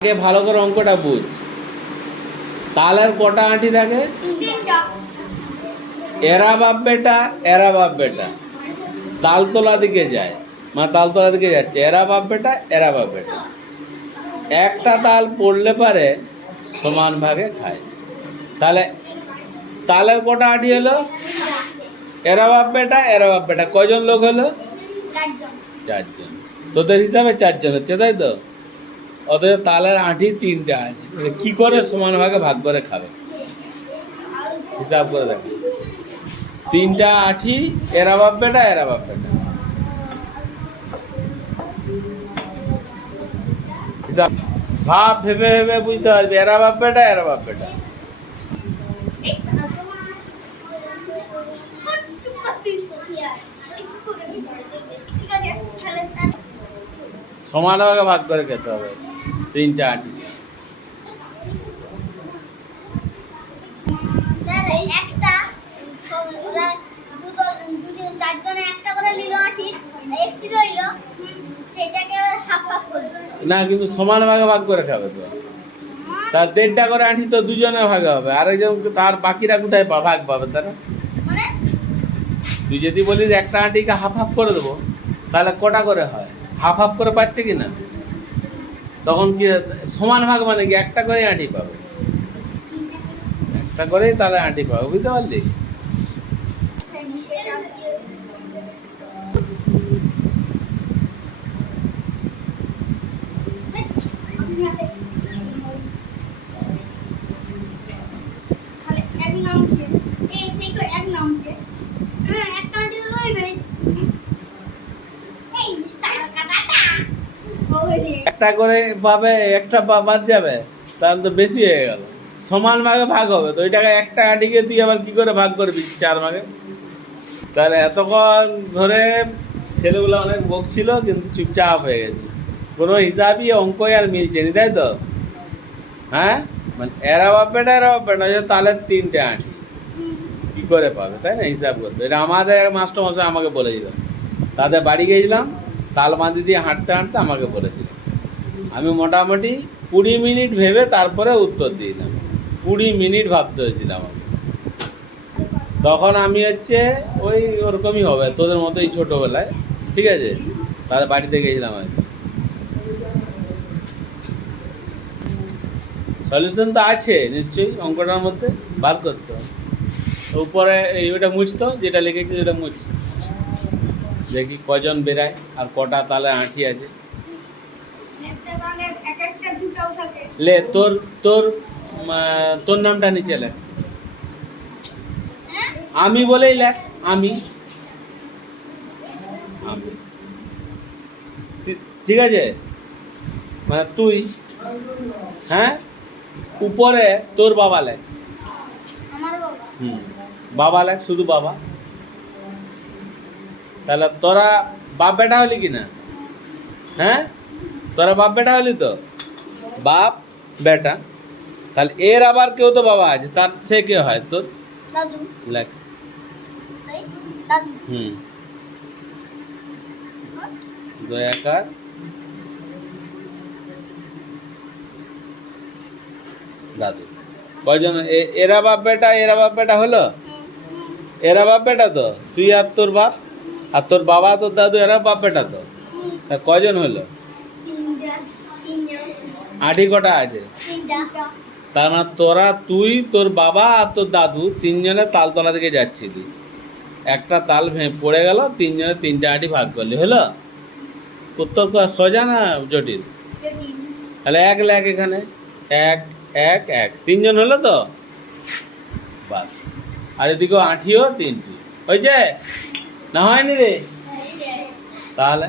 আগে ভালো করে অঙ্কটা বুঝ। তালের কটা আঁটি থাকে? এরা বাপ বেটা এরা বাপ বেটা। তালতলা দিকে যায়। মা তালতলা দিকে যাচ্ছে। এরা বাপ বেটা এরা বাপ বেটা। একটা তাল পড়লে পারে সমান ভাগে খায়। তাহলে তালের কটা আঁটি হলো? এরা বাপ বেটা এরা বাপ বেটা। কজন লোক হলো? চারজন। চারজন। তোদের হিসাবে চারজন হচ্ছে তাই তো? অথচ তালের আঁটি তিনটা আছে। মানে কি করে সমান ভাগে ভাগ করে খাবে? হিসাব করে দেখো। তিনটা আঁটি, এরা বাপ বেটা, এরা বাপ বেটা। হিসাব ভাব ভেবে ভেবে বুঝতে পারবি, এরা বাপ বেটা, এরা বাপ বেটা চুপ কর তুই ঠিক আছে তাহলে সমান ভাগে ভাগ করে খেতে হবে। তিনটা আঁটি। একটা একটা করে একটি রইল সেটাকে না কিন্তু সমান ভাগে ভাগ করে খাবে তো। তার দেড়টা করে আঁটি তো দুজনে ভাগে হবে। আরেকজন তার বাকিরা কোথায় ভাগ পাবে তারা? মানে? তুই যদি বলিস একটা আঁটিকে হাফ হাফ করে দেবো তাহলে কটা করে হয়? হাফ হাফ করে পাচ্ছে কি না তখন কি সমান ভাগ মানে কি? একটা করে আঁটি পাবে। একটা করেই তারা আঁটি পাবে, বুঝতে পারলি স্যার নিচে চাপ দিয়ে তাহলে এক নামছে এই সেই তো এক নামছে হ্যাঁ একটা আন্টি তো রইবেই এই টাকা কাটাটা ওলে একটা করে পাবে, একটা বাদ যাবে, তাহলে তো বেশি হয়ে গেল। সমান ভাগে ভাগ হবে, তো ওই টাকা একটা আঁটিকে তুই আবার কি করে ভাগ করবি চার ভাগে? তাহলে এতক্ষণ ধরে ছেলেগুলো অনেক বকছিল কিন্তু চুপচাপ হয়ে গেছে। কোনো হিসাবই অঙ্কই আর মিলছে নি, তাই তো? হ্যাঁ? মানে এরা বাপেটা এরা বাপেটা তাহলে তিনটে আঁটি। কি করে পাবে, তাই না? হিসাব করতে। এটা আমাদের এক মাস্টার মশাই আমাকে বলেছিল। তাদের বাড়ি গিয়েছিলাম তাল বাঁধি দিয়ে হাঁটতে হাঁটতে আমাকে বলেছিল। আমি মোটামুটি কুড়ি মিনিট ভেবে তারপরে উত্তর দিলাম। কুড়ি মিনিট ভাবতে হয়েছিল আমাকে। তখন আমি হচ্ছে ওই ওরকমই হবে, তোদের মতোই ছোটোবেলায়, ঠিক আছে? তাদের বাড়িতে গেছিলাম আর সলিউশন তো আছে নিশ্চয়ই অঙ্কটার মধ্যে, বার করতে হবে। উপরে এই ওটা মুছতো, যেটা লিখেছি ওটা মুছ দেখি কজন বেরায় আর কটা তালে আঁঠি আছে। লে তোর তোর তোর নামটা নিচে লেখ। আমি বলেই লেখ আমি। আমি। ঠিক- ঠিক আছে? মানে তুই হ্যাঁ? উপরে তোর বাবা লেখ। হুম বাবা লেখ শুধু বাবা। তাহলে তোরা বাপ বেটা হলি কি না হ্যাঁ? তোরা বাপ বেটা হলি তো? বাপ বেটা। তাহলে এর আবার কেউ তো বাবা আছে তার সে কে হয় তোর? লেখ হুম। দয়াকার দাদু। কয়জন? এরা বাপ বেটা এরা বাপ বেটা হলো? এরা বাপ বেটা তো? তুই আর তোর বাপ? আর তোর বাবা তোর দাদু এরা বাপ বেটা তো। তা কয়জন হলো? আটি কটা আছে? তার মানে তোরা তুই তোর বাবা আর তোর দাদু তিনজনে তালতলা দিকে যাচ্ছিলি। একটা তাল ভেঙে পড়ে গেল তিনজনে তিনটা আটি ভাগ করলি হলো? উত্তর সোজা না জটিল? তাহলে এক লেখ এখানে। এক এক এক। তিনজন হলো তো? বাস। আর এদিকেও আঠিও তিনটি। হয়েছে? না হয়নি রে? তাহলে?